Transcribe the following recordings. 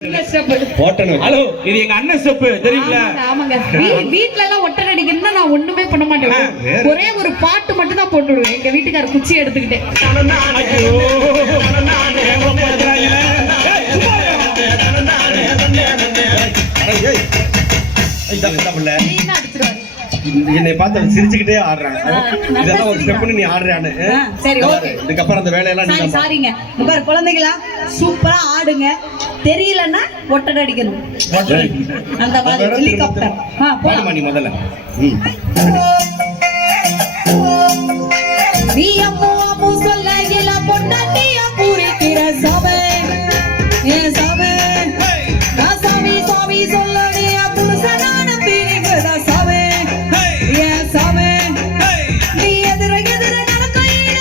Hello, இது எங்க அண்ணன் ஸ்டெப் தெரியுங்களா? ஆமாங்க. வீட்ல எல்லாம் ஒட்டடை அடிக்கிறதுனா நான் ஒண்ணுமே பண்ண மாட்டேன். ஒரே ஒரு பாட்டு மட்டும் தான் போட்டு விடுவேன். எங்க வீட்டுக்கார குச்சி எடுத்துக்கிட்டே. என்னை பார்த்து சிரிச்சுக்கிட்டே ஆடுறாங்க. இதெல்லாம் ஒரு ஸ்டெப்னு நீ ஆடுறானு. சரி, ஓகே. இதுக்கப்புறம் அந்த வேலையெல்லாம் நீங்க சாரிங்க. பாரு குழந்தைகளா, சூப்பரா ஆடுங்க. தெரியலன்னா ஒட்டடை அடிக்கணும். அந்த மாதிரி ஹெலிகாப்டர். பாடுமா நீ முதல்ல. நீ அம்மு அம்மு சொல்ல இல்ல பொண்டாட்டியா பூரிக்கிற சபை ஏ சபை நான் சாமி சாமி சொல்லடியா புருஷனான பிரிகிறதா சபை ஏ சபை நீ எதிர எதிர நடக்கையில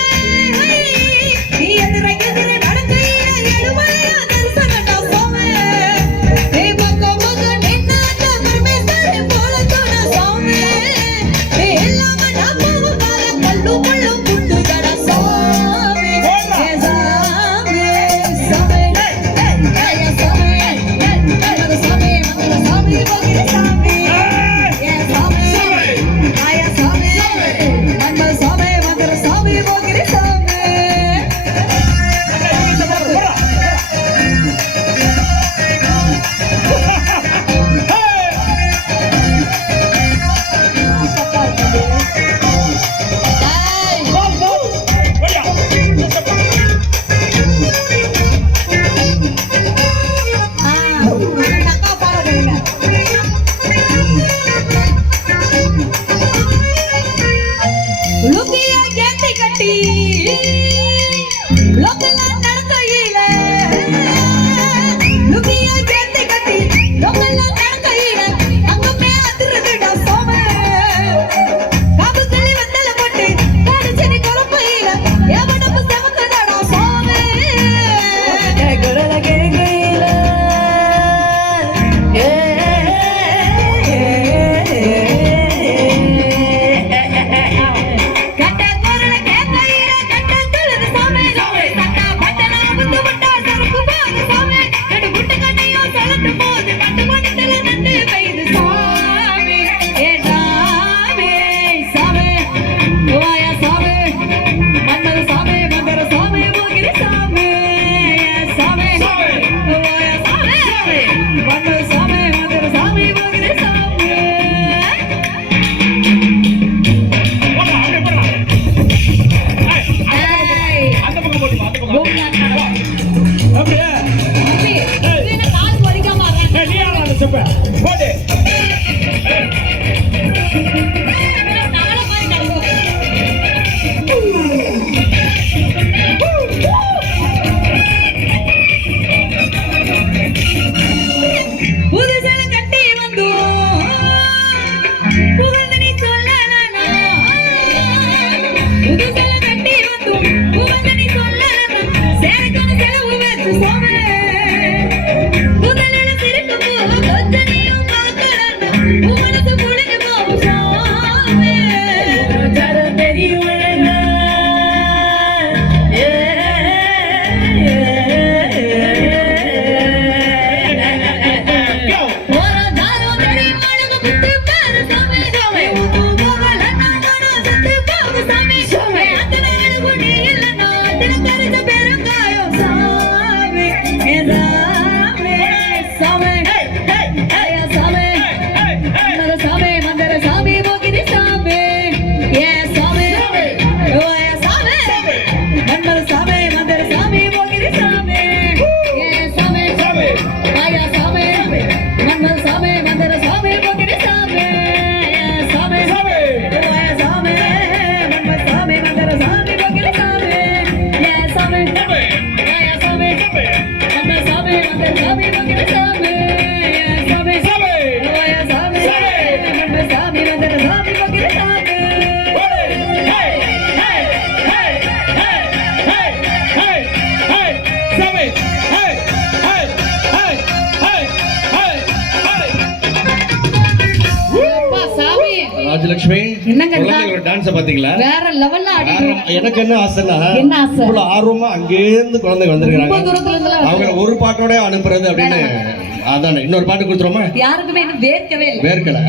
நீ எதிர எதிர நடக்கையில எழுமையா தரிசனட்டா சபை ஏ பக்க பக்க நின்னாட்ட பரமேஸ்வரி போல தோட சபை ஏ எல்லாம நான் போகாத கல்லு முள்ளு புட்டு கடா சபை ஏ சபை சபை ஏ சபை மத சபை மத சபை போகிற சபை ஏ சபை ஆய சபை மத சபை மத சபை போகிற சபை லுங்கியா கேட்டி கட்டி லோக்கல்ல நடக்கையில லுங்கியா கேட்டி கட்டி லோக்கல்ல நடக்கையில அங்கமே அதிரடா சோமே காபுகளி வந்தல போட்டு காடிச்சனி கொலப்பையில எவனப்பு செமக்கடா சோமே குரல கேக்கையில ராஜலட்சுமி என்னங்க குழந்தைங்களோட டான்ஸ பாத்தீங்களா? வேற லெவல்ல ஆடிட்டு எனக்கு என்ன ஆசைன்னா, என்ன ஆசை? இவ்வளவு ஆர்வமா அங்கேருந்து குழந்தைங்க ரொம்ப வந்திருக்காங்க, தூரத்துல இருந்தெல்லாம் அவங்கள ஒரு பாட்டோட அனுப்புறது அப்படின்னு. அதானே இன்னொரு பாட்டு கொடுத்துருமா? யாருக்குமே இன்னும் வேர்க்கவே இல்லை. வேர்க்கல